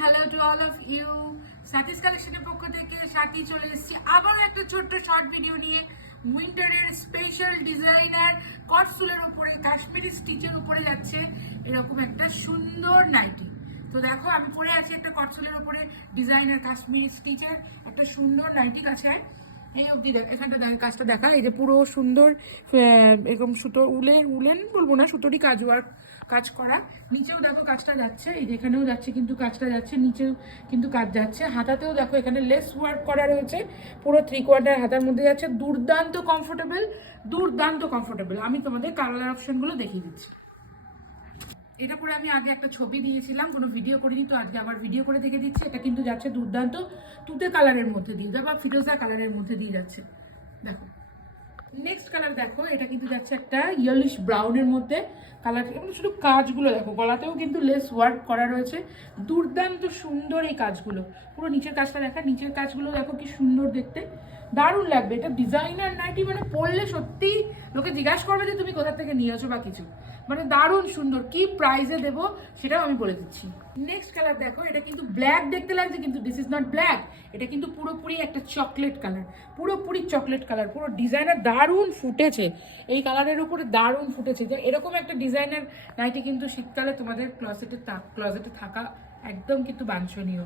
Hello to all of you. সাথীস কালেকশনের পক্ষ থেকে সাথী চলে এসেছি আবার একটা ছোট্ট শর্ট ভিডিও নিয়ে। উইন্টারের স্পেশাল ডিজাইনার কটসুলের উপরে কাশ্মীরি স্টিচের উপরে যাচ্ছে এরকম একটা সুন্দর নাইটি। তো দেখো আমি পরে আছি একটা কটসুলের উপরে ডিজাইনার কাশ্মীরি স্টিচের একটা সুন্দর নাইটি। কাছে এই অবধি দেখ, এখানটা দেখ কাজটা দেখা, এই যে পুরো সুন্দর এরকম সুতোর উলেন বলবো না, সুতোরই কাজ করা। নিচেও দেখো কাজটা যাচ্ছে, এই যে এখানেও যাচ্ছে কিন্তু কাজটা যাচ্ছে, নিচেও কিন্তু কাজ যাচ্ছে। হাতাতেও দেখো এখানে লেস ওয়ার্ক করা রয়েছে, পুরো 3/4 হাতার মধ্যে যাচ্ছে। দুর্দান্ত কমফোর্টেবল। আমি তোমাদের কালার অপশনগুলো দেখিয়ে দিচ্ছি। এটা পরে আমি আগে একটা ছবি দিয়েছিলাম, কোনো ভিডিও করিনি, তো আজকে আবার ভিডিও করে দেখে দিচ্ছি। এটা কিন্তু যাচ্ছে দুর্দান্ত তুতে কালারের মধ্যে দিয়ে বা ফিরোজা কালারের মধ্যে দিয়ে যাচ্ছে। দেখো নেক্সট কালার দেখো, এটা কিন্তু যাচ্ছে একটা ইয়েলিশ ব্রাউনের মধ্যে কালার। এবং শুধু কাজগুলো দেখো, গলাতেও কিন্তু লেস ওয়ার্ক করা রয়েছে। দুর্দান্ত সুন্দর এই কাজগুলো। পুরো নিচের কাজটা দেখা, নিচের কাজগুলো দেখো কি সুন্দর দেখতে, দারুণ লাগবে। এটা ডিজাইনার নাইটি, মানে পরলে সত্যি লোকে জিজ্ঞাসা করবে যে তুমি কোথা থেকে নিয়েছো বা কিছু, মানে দারুণ সুন্দর। কি প্রাইসে দেবো সেটাও আমি বলে দিচ্ছি। নেক্সট কালার দেখো, এটা কিন্তু ব্ল্যাক দেখতে লাগছে কিন্তু দিস ইজ নট ব্ল্যাক, এটা কিন্তু পুরোপুরি একটা চকলেট কালার, পুরোপুরি চকলেট কালার। পুরো ডিজাইনার দারুণ ফুটেছে, এই কালারের উপরে দারুণ ফুটেছে। যে এরকম একটা ডিজাইনার নাইটি কিন্তু শীতকালে তোমাদের ক্লজেটে থাকা একদম কিন্তু বাঞ্ছনীয়।